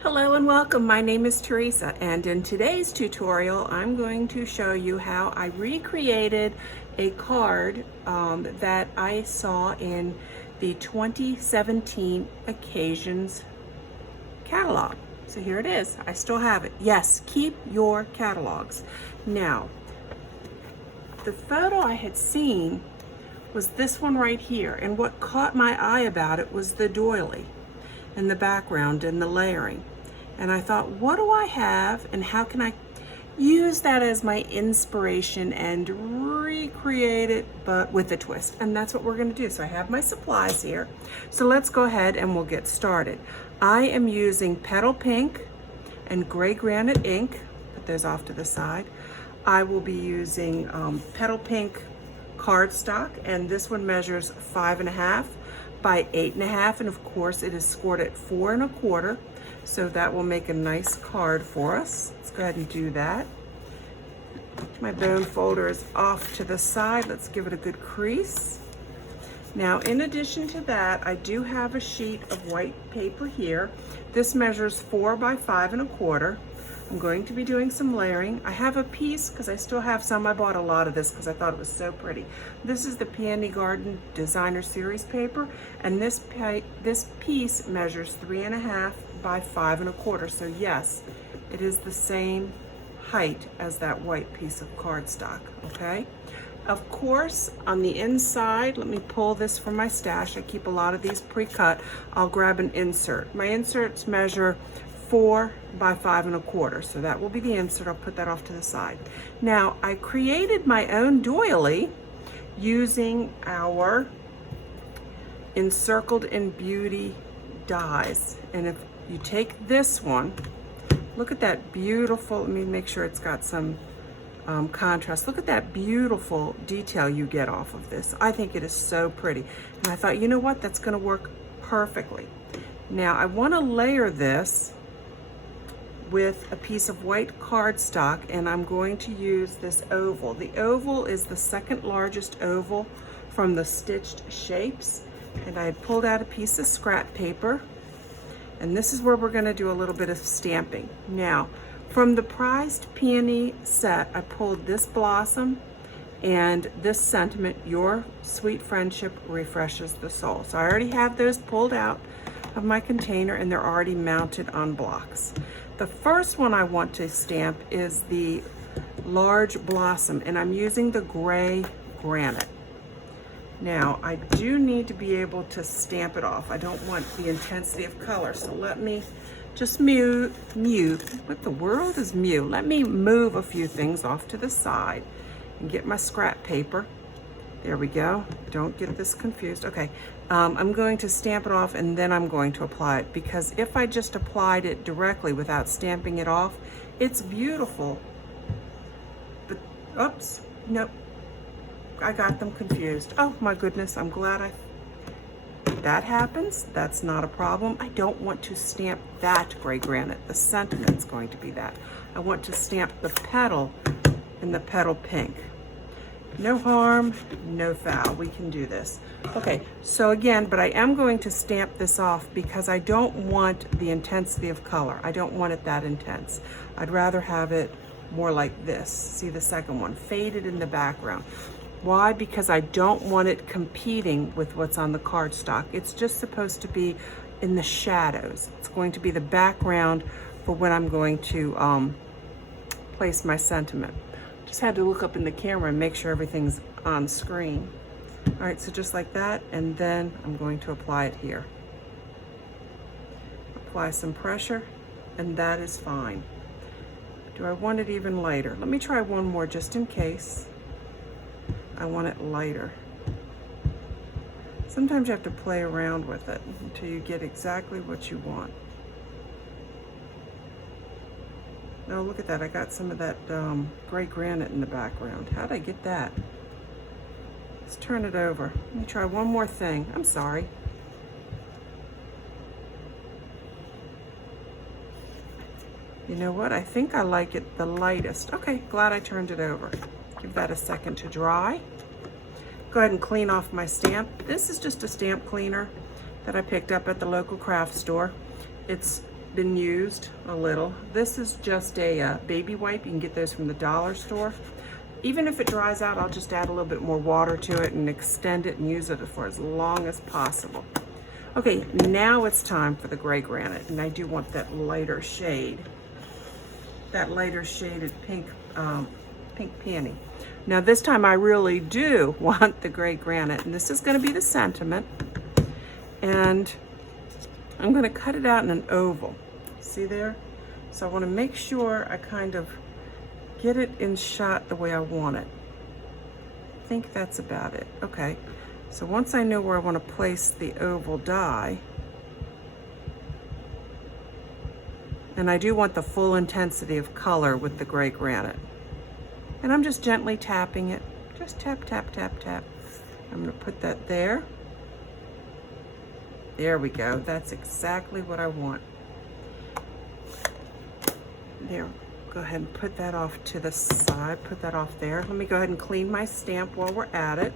Hello and welcome. My name is Teresa, and in today's tutorial I'm going to show you how I recreated a card that I saw in the 2017 Occasions catalog. So here it is. I still have it. Yes, keep your catalogs. Now, the photo I had seen was this one right here, and what caught my eye about it was the doily and the background and the layering. And I thought, what do I have and how can I use that as my inspiration and recreate it, but with a twist? And that's what we're gonna do. So I have my supplies here. So let's go ahead and we'll get started. I am using Petal Pink and Gray Granite ink. Put those off to the side. I will be using Petal Pink cardstock, and this one measures 5.5 by 8.5, and of course it is scored at 4 1/4, so that will make a nice card for us. Let's go ahead and do that. My bone folder is off to the side. Let's give it a good crease. Now, in addition to that, I do have a sheet of white paper here. This measures 4 by 5 1/4. I'm going to be doing some layering. I have a piece because I still have some. I bought a lot of this because I thought it was so pretty. This is the Peony Garden Designer Series paper, and this piece measures 3.5 by 5 1/4. So yes, it is the same height as that white piece of cardstock, okay? Of course, on the inside, let me pull this from my stash. I keep a lot of these pre-cut. I'll grab an insert. My inserts measure 4 by 5 1/4, so that will be the insert. I'll put that off to the side. Now, I created my own doily using our Encircled in Beauty dies. And if you take this one, look at that beautiful, let me make sure it's got some contrast. Look at that beautiful detail you get off of this. I think it is so pretty. And I thought, you know what, that's gonna work perfectly. Now, I wanna layer this with a piece of white cardstock, and I'm going to use this oval. The oval is the second largest oval from the stitched shapes, and I pulled out a piece of scrap paper, and this is where we're going to do a little bit of stamping. Now, from the Prized Peony set, I pulled this blossom and this sentiment, your sweet friendship refreshes the soul. So I already have those pulled out of my container, and they're already mounted on blocks. The first one I want to stamp is the large blossom, and I'm using the gray granite. Now, I do need to be able to stamp it off. I don't want the intensity of color, so let me just mute. What the world is mute? Let me move a few things off to the side and get my scrap paper. There we go. Don't get this confused. Okay, I'm going to stamp it off, and then I'm going to apply it, because if I just applied it directly without stamping it off, it's beautiful. But, oops, nope. I got them confused. Oh my goodness, I'm glad that happens. That's not a problem. I don't want to stamp that gray granite. The sentiment's going to be that. I want to stamp the petal in the petal pink. No harm, no foul. We can do this. Okay, so again, but I am going to stamp this off because I don't want the intensity of color. I don't want it that intense. I'd rather have it more like this. See the second one, faded in the background. Why? Because I don't want it competing with what's on the cardstock. It's just supposed to be in the shadows. It's going to be the background for when I'm going to place my sentiment. Just had to look up in the camera and make sure everything's on screen. All right, so just like that, and then I'm going to apply it here. Apply some pressure, and that is fine. Do I want it even lighter? Let me try one more just in case. I want it lighter. Sometimes you have to play around with it until you get exactly what you want. Oh, look at that. I got some of that gray granite in the background. How'd I get that? Let's turn it over. Let me try one more thing. I'm sorry. You know what? I think I like it the lightest. Okay, glad I turned it over. Give that a second to dry. Go ahead and clean off my stamp. This is just a stamp cleaner that I picked up at the local craft store. It's been used a little. This is just a baby wipe. You can get those from the dollar store. Even if it dries out, I'll just add a little bit more water to it and extend it and use it for as long as possible. Okay, now it's time for the gray granite, and I do want that lighter shade, that lighter shaded pink, pink peony. Now this time I really do want the gray granite, and this is going to be the sentiment, and I'm going to cut it out in an oval. See there? So I want to make sure I kind of get it in shot the way I want it. I think that's about it. Okay, so once I know where I want to place the oval die, and I do want the full intensity of color with the gray granite, and I'm just gently tapping it. Just tap, tap, tap, tap. I'm going to put that there. There we go. That's exactly what I want. There. Go ahead and put that off to the side. Put that off there. Let me go ahead and clean my stamp while we're at it.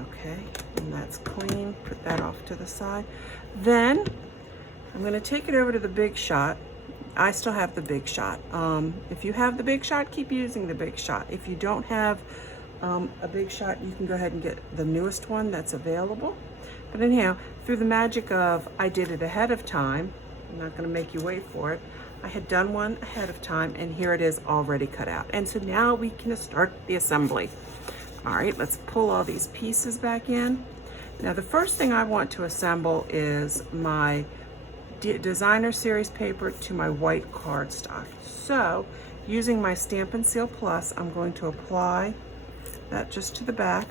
Okay, and that's clean. Put that off to the side. Then I'm going to take it over to the Big Shot. I still have the Big Shot. If you have the Big Shot, keep using the Big Shot. If you don't have a Big Shot, you can go ahead and get the newest one that's available. But anyhow, through the magic of I did it ahead of time, I'm not going to make you wait for it. I had done one ahead of time, and here it is already cut out. And so now we can start the assembly. All right, let's pull all these pieces back in. Now the first thing I want to assemble is my designer series paper to my white cardstock. So using my Stampin' Seal Plus, I'm going to apply that just to the back,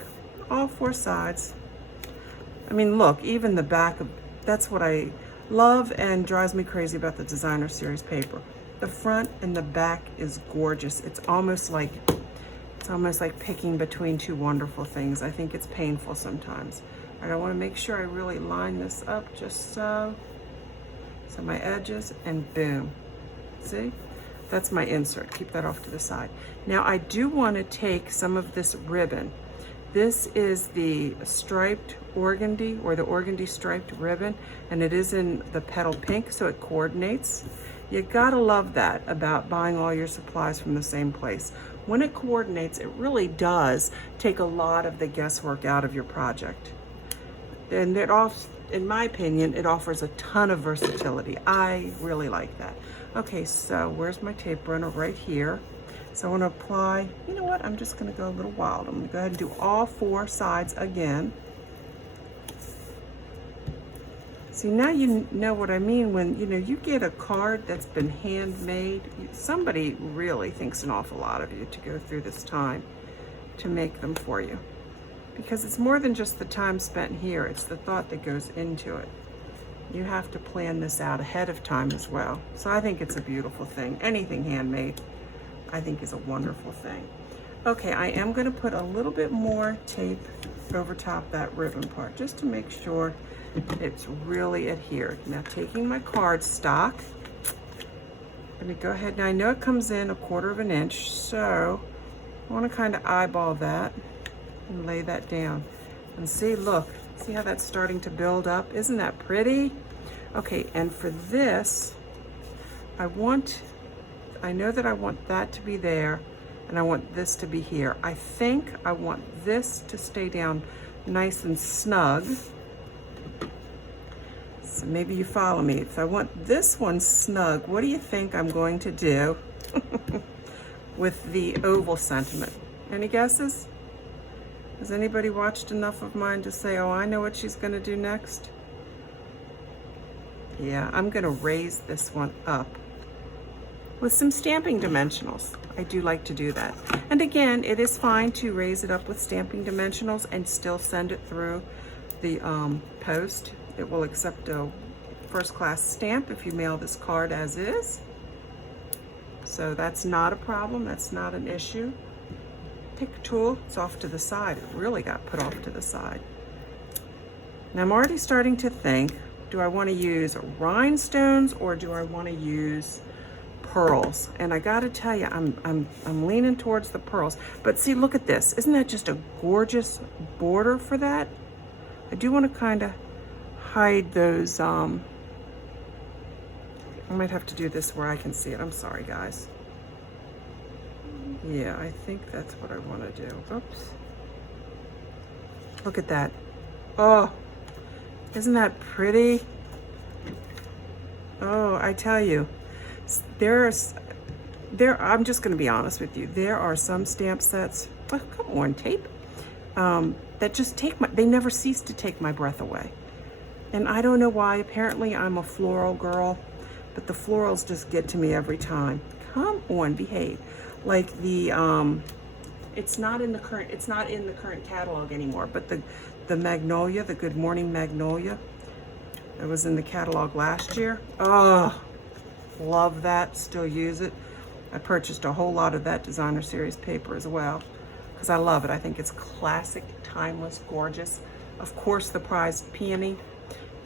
all four sides. I mean, look, even the back of, that's what I love and drives me crazy about the designer series paper. The front and the back is gorgeous. It's almost like picking between two wonderful things. I think it's painful sometimes. All right, I want to make sure I really line this up just so. So my edges, and boom. See? That's my insert. Keep that off to the side. Now I do want to take some of this ribbon. This is the striped organdy, or the organdy striped ribbon, and it is in the Petal Pink, so it coordinates. You gotta love that about buying all your supplies from the same place. When it coordinates, it really does take a lot of the guesswork out of your project. And in my opinion, it offers a ton of versatility. I really like that. Okay, so where's my tape runner? Right here. So I want to apply, you know what, I'm just going to go a little wild. I'm going to go ahead and do all four sides again. See, now you know what I mean when, you get a card that's been handmade. Somebody really thinks an awful lot of you to go through this time to make them for you. Because it's more than just the time spent here, it's the thought that goes into it. You have to plan this out ahead of time as well. So I think it's a beautiful thing. Anything handmade, I think, is a wonderful thing. Okay, I am going to put a little bit more tape over top that ribbon part, just to make sure it's really adhered. Now taking my cardstock, I'm going to go ahead, now I know it comes in 1/4 inch, so I want to kind of eyeball that and lay that down. And see, look, see how that's starting to build up? Isn't that pretty? Okay, and for this, I know that I want that to be there, and I want this to be here. I think I want this to stay down nice and snug. So maybe you follow me. If I want this one snug, what do you think I'm going to do with the oval sentiment? Any guesses? Has anybody watched enough of mine to say, oh, I know what she's going to do next? Yeah, I'm going to raise this one up with some stamping dimensionals. I do like to do that. And again, it is fine to raise it up with stamping dimensionals and still send it through the post. It will accept a first-class stamp if you mail this card as is. So that's not a problem. That's not an issue. Take a tool, it's off to the side. It really got put off to the side. Now I'm already starting to think, do I want to use rhinestones or do I want to use pearls? And I got to tell you, I'm leaning towards the pearls. But see, look at this. Isn't that just a gorgeous border for that? I do want to kind of hide those, I might have to do this where I can see it. I'm sorry, guys. Yeah, I think that's what I want to do. Oops. Look at that. Oh, isn't that pretty? Oh, I tell you, I'm just going to be honest with you. There are some stamp sets, oh, come on, tape, that just they never cease to take my breath away. And I don't know why. Apparently I'm a floral girl, but the florals just get to me every time. Come on, behave. Like the, it's not in the current catalog anymore, but the magnolia, the Good Morning Magnolia, it was in the catalog last year. Oh, love that, still use it. I purchased a whole lot of that designer series paper as well, because I love it. I think it's classic, timeless, gorgeous. Of course, the Prized Peony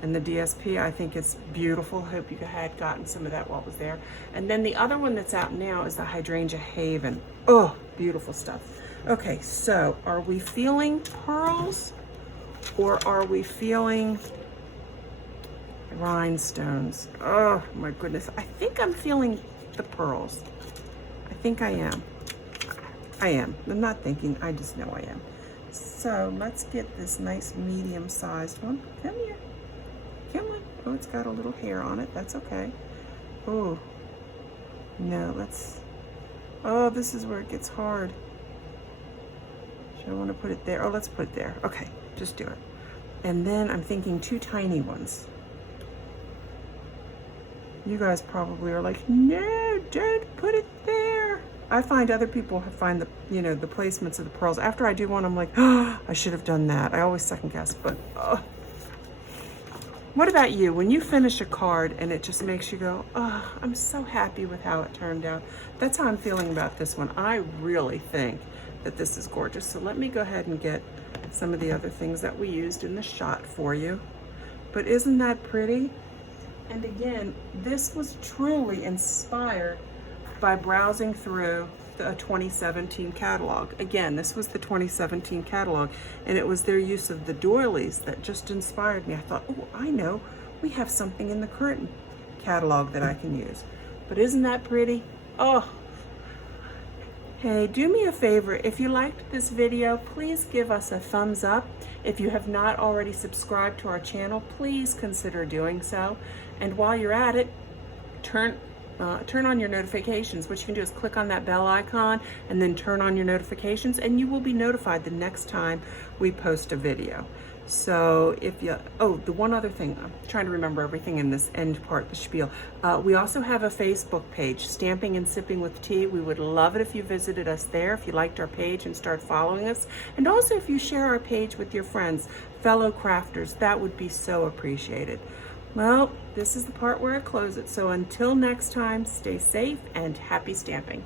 and the DSP, I think it's beautiful. Hope you had gotten some of that while it was there. And then the other one that's out now is the Hydrangea Haven. Oh, beautiful stuff. Okay, so are we feeling pearls or are we feeling rhinestones? Oh my goodness, I think I'm feeling the pearls. I think I am. I am. I'm not thinking, I just know I am. So let's get this nice medium-sized one. Come here. Come on. Oh, it's got a little hair on it. That's okay. Oh, no, oh, this is where it gets hard. Should I want to put it there? Oh, let's put it there. Okay, just do it. And then I'm thinking 2 tiny ones. You guys probably are like, no, don't put it there. I find other people find the placements of the pearls. After I do one, I'm like, oh, I should have done that. I always second guess, but what about you? When you finish a card and it just makes you go, oh, I'm so happy with how it turned out. That's how I'm feeling about this one. I really think that this is gorgeous. So let me go ahead and get some of the other things that we used in the shot for you. But isn't that pretty? And again, this was truly inspired by browsing through the 2017 catalog. Again, this was the 2017 catalog, and it was their use of the doilies that just inspired me. I thought, oh, I know, we have something in the current catalog that I can use. But isn't that pretty? Oh. Hey, do me a favor. If you liked this video, please give us a thumbs up. If you have not already subscribed to our channel, please consider doing so. And while you're at it, turn on your notifications. What you can do is click on that bell icon and then turn on your notifications, and you will be notified the next time we post a video. So if you, oh, the one other thing, I'm trying to remember everything in this end part, the spiel. We also have a Facebook page, Stamping and Sipping with Tea. We would love it if you visited us there, if you liked our page and started following us. And also if you share our page with your friends, fellow crafters, that would be so appreciated. Well, this is the part where I close it. So until next time, stay safe and happy stamping.